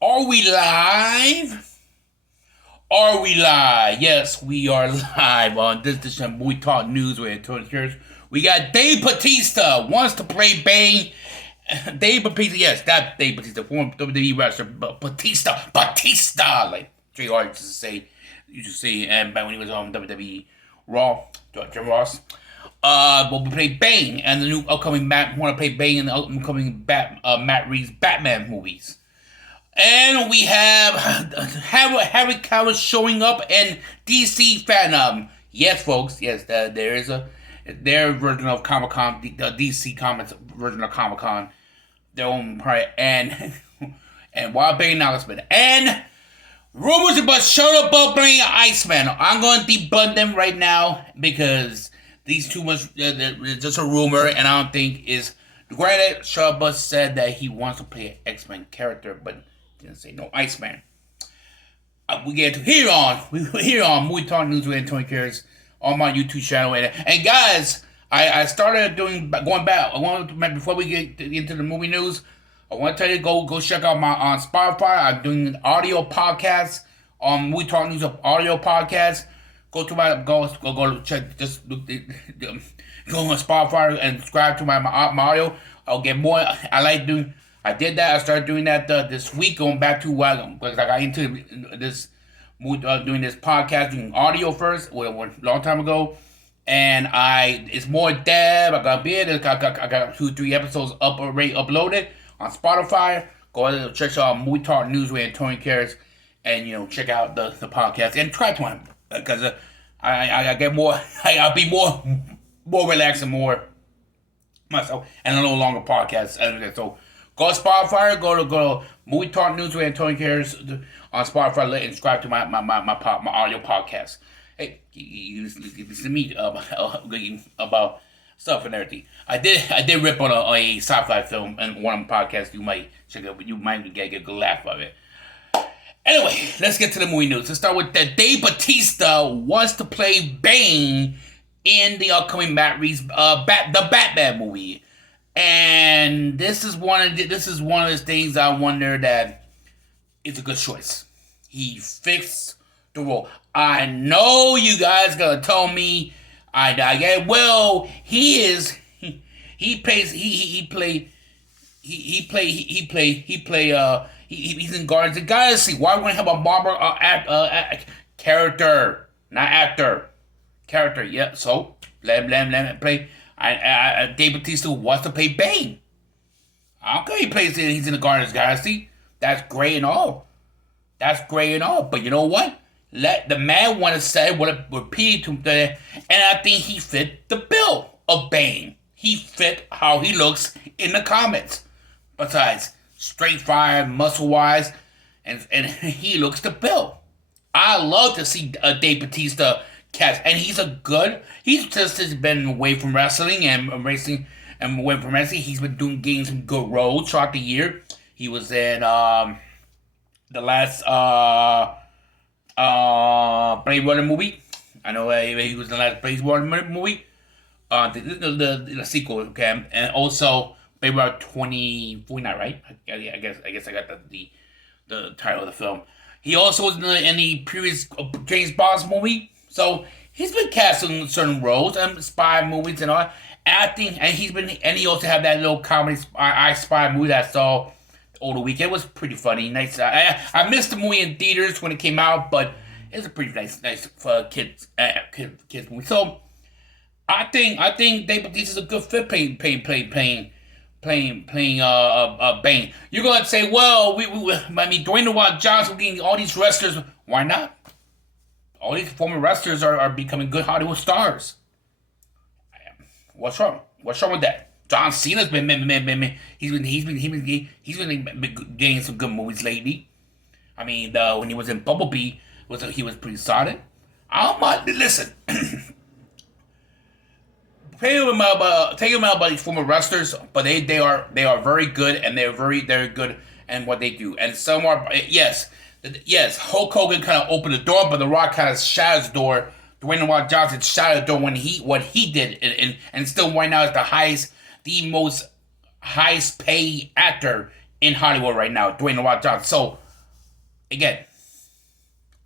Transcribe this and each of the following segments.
Are we live? Are we live? Yes, we are live on this edition of We Talk News with Antonio Gutierrez. We got Dave Bautista wants to play Bane. Dave Bautista, yes, that Dave Bautista, former WWE wrestler, Bautista, like Jay Hart used to say, and back when he was on WWE Raw, Jim Ross. Will play Bane and the new upcoming want to play Bane in the upcoming Matt Reeves Batman movies. And we have Harry Cavill showing up in DC fandom. Yes, folks. Yes, there is their version of Comic Con, the DC Comics version of Comic Con, their own part, and Wild Bane announcement and rumors about Shut Up playing Iceman. I'm going to debunk them right now because these too much. It's just a rumor, and I don't think is. Granted, Shut Up said that he wants to play an X-Men character, but didn't say no Iceman. We get to here on Movie Talk News with Antonio Gutierrez on my YouTube channel. And guys, I started going back. Before we get into the movie news, I want to tell you go check out my on Spotify. I'm doing an audio podcast on Movie Talk News of audio podcast. Go check go on Spotify and subscribe to my audio. I'll get more. I did that. I started doing that this week, going back to because I got into this, doing this podcast, doing audio first, a long time ago, and it's more dab. I got I got 2-3 episodes already uploaded on Spotify. Go ahead and check out Movie Talk News with Antonio Gutierrez, and check out the podcast and try to one because I get more. I'll be more relaxed and more myself, and a little longer podcast. So. Go to Spotify, go to Movie Talk News with Antonio Gutierrez on Spotify, and subscribe to my audio podcast. Hey, you listen to me about stuff and everything. I did rip on a sci-fi film and one of the podcasts. You might check it out, but you might get a good laugh of it. Anyway, let's get to the movie news. Let's start with that Dave Bautista wants to play Bane in the upcoming Matt Reeves the Batman movie. And this is one of the things I wonder that it's a good choice. He fixed the role. I know you guys gonna tell me he's in Guardians of the Galaxy. Why wouldn't have a Marvel character, not actor, character? Yeah, so let him play. Dave Bautista wants to play Bane. I don't care he's in the Guardians of the Galaxy. That's great and all. But you know what? Let the man want to say what it repeated to him today, and I think he fit the bill of Bane. He fit how he looks in the comics. Besides, straight fire, muscle wise, and he looks the bill. I love to see Dave Bautista catch, and he's just been away from wrestling and racing, and away from wrestling. He's been getting some good roles throughout the year. He was in the last Blade Runner movie. I know he was in the last Blade Runner movie. The sequel, okay, and also Blade Runner 2049, right? I guess I got the title of the film. He also was in the previous James Bond movie. So he's been cast in certain roles and spy movies and all acting, and he also had that little comedy I Spy movie that I saw over the weekend. It was pretty funny, nice. I missed the movie in theaters when it came out, but it's a pretty nice for kids movie. So I think Dave Bautista is a good fit playing Bane. You're gonna say, well, Dwayne The Rock Johnson getting all these wrestlers. Why not? All these former wrestlers are becoming good Hollywood stars. What's wrong? What's wrong with that? John Cena's been getting some good movies lately. I mean, when he was in Bumblebee, he was pretty solid. Listen. Take him out about these former wrestlers, but they are very good, and they're very good in what they do. And some are Yes, Hulk Hogan kind of opened the door, but The Rock kind of shattered the door. Dwayne The Rock Johnson shattered the door when what he did, and still right now is the most highest paid actor in Hollywood right now, Dwayne The Rock Johnson. So again,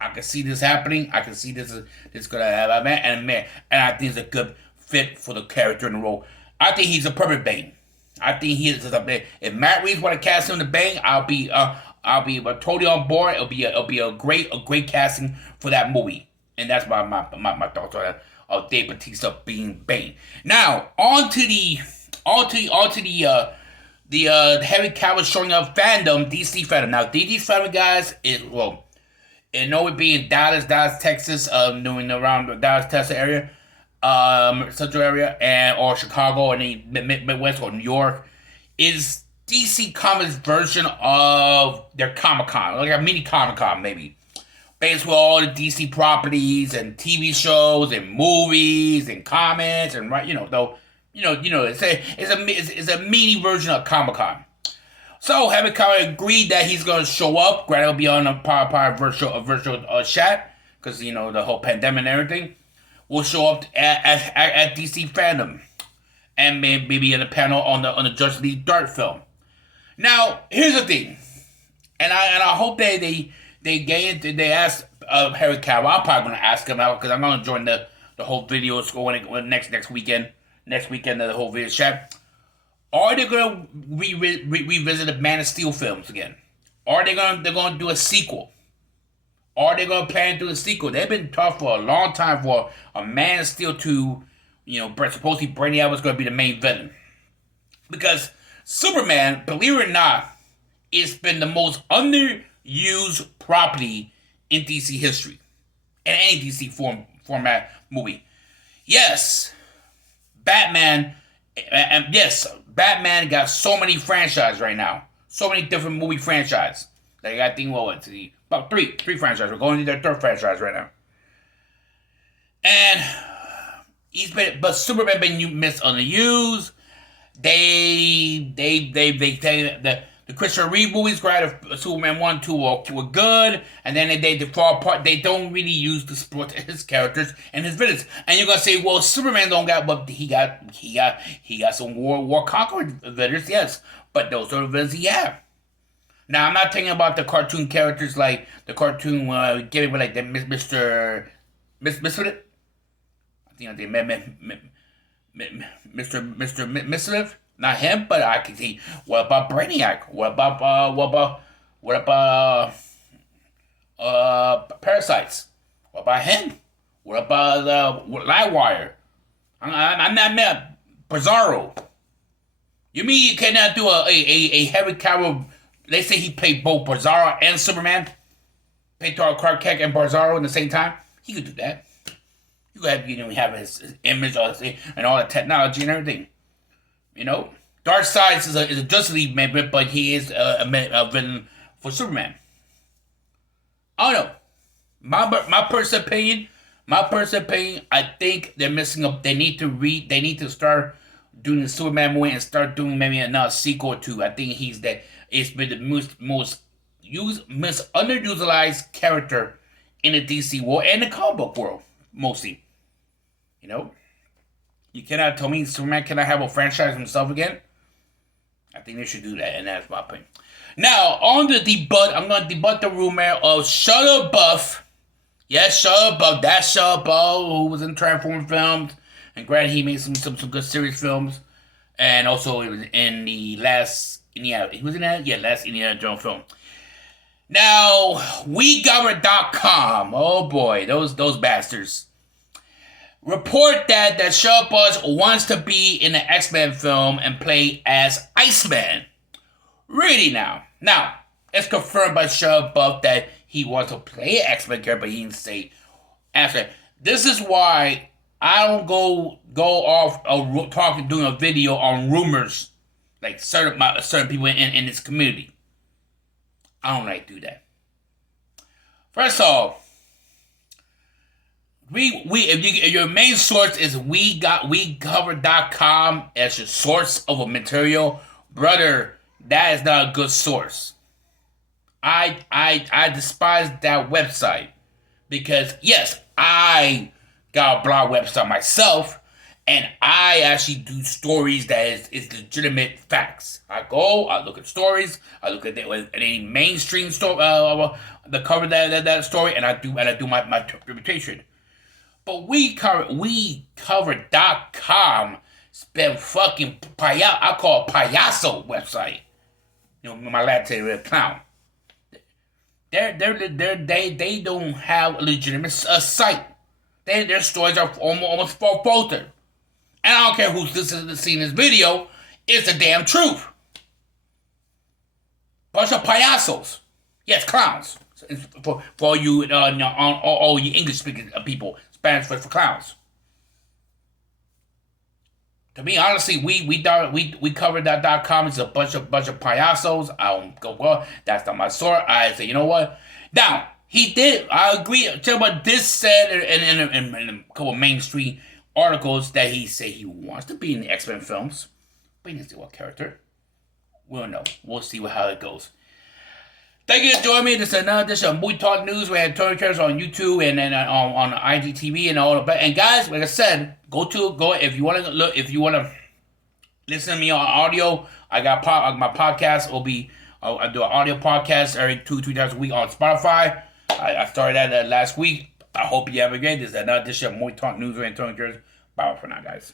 I can see this happening. I can see this gonna have a man, and I think it's a good fit for the character in the role. I think he's a perfect Bane. I think he is a Bane. If Matt Reeves want to cast him to Bane, I'll be totally on board. It'll be a great casting for that movie. And that's my thoughts on that, of Dave Bautista being Bane. Now on to the Henry Cavill showing up fandom, DC fandom. Now DC fandom, guys, is well. And know it being Dallas, Texas, doing around the Dallas, Texas area, central area, and or Chicago, and the Midwest or New York, is DC Comics' version of their Comic Con, like a mini Comic Con, maybe, based with all the DC properties and TV shows and movies and comics and it's a mini version of Comic Con. So, Henry Cavill agreed that he's going to show up. Granted, it'll be on a virtual chat, because, the whole pandemic and everything. Will show up at DC Fandom. And maybe in a panel on the Justice League Dark film. Now, here's the thing. And I hope they ask Henry Cavill. I'm probably going to ask him out, because I'm going to join the whole video when next weekend. Next weekend, the whole video chat. Are they going to revisit the Man of Steel films again? Are they're going to do a sequel? Are they going to plan to do a sequel? They've been talking for a long time for a Man of Steel 2. Supposedly Brainiac was going to be the main villain. Because Superman, believe it or not, it's been the most underused property in DC history. In any DC format movie. Yes, Batman, and yes, Batman got so many franchises right now. So many different movie franchises. Like, I think, about three franchises. We're going to their third franchise right now. And but Superman been misunderused. The Christopher Reeve movies, Superman 1, 2 were good, and then they fall apart. They don't really use to support his characters and his villains. And you're gonna say, well, Superman don't got, but he got some war conqueror villains, yes, but those are the villains he had. Now, I'm not talking about the cartoon characters like the cartoon giving like the Mr. I think Mr. Mischief. Not him, but I can see. What about Brainiac? What about Parasites? What about him? What about Livewire? I'm not Bizarro. You mean you cannot do a Henry Cavill? They say he played both Bizarro and Superman. Played Clark Kent and Bizarro at the same time. He could do that. You could have his image and all the technology and everything. Darkseid is a Justice League member, but he is a villain for Superman. I don't know. My personal opinion, I think they're missing up. They need to start doing the Superman movie and start doing maybe another sequel or two. I think it's been the most underutilized character in the DC world and the comic book world, mostly. You cannot tell me Superman cannot have a franchise himself again. I think they should do that, and that's my opinion. Now, on the debut, I'm going to debut the rumor of Shia LaBeouf. Yes, Shia LaBeouf. That's Shia LaBeouf, who was in Transformers films. And granted, he made some good series films. And also, he was in the last Indiana Jones film. Now, WeGover.com. Oh boy, those bastards. Report that Shia LaBeouf wants to be in an X-Men film and play as Iceman. Really now? Now, it's confirmed by Shia LaBeouf that he wants to play an X-Men character, but he didn't say after. This is why I don't go off doing a video on rumors like certain people in this community. I don't like to do that. First off, if your main source is WeCover.com as your source of a material, brother, that is not a good source. I despise that website because yes, I got a blog website myself, And I actually do stories that is legitimate facts. I go, I look at stories, I look at any mainstream story, the cover that story, and I do my interpretation. But WeCover.com spent fucking I call it payaso website. You know, my Latin clown. They don't have a legitimate site. Their stories are almost faltered. And I don't care who's listening to seeing this video, it's the damn truth. Bunch of payasos. Yes, clowns. For all you all you English speaking people, Spanish for clowns. To me, honestly, we covered that.com. It's a bunch of payasos. I don't go well. That's not my sort. I say, you know what? Now he did. I agree. Tell what this said in a couple of mainstream articles that he said he wants to be in the X-Men films, but he didn't say what character. We don't know. We'll see how it goes. Thank you for joining me. This is another edition of Movie Talk News. We had Antonio Gutierrez on YouTube and then on IGTV and all that. And guys, like I said, go if you want to look, if you want to listen to me on audio. I got my podcast will be. I do an audio podcast every 2-3 times a week on Spotify. I started that last week. I hope you have a great day. This is another edition of Movie Talk News with Antonio Gutierrez. Bye for now, guys.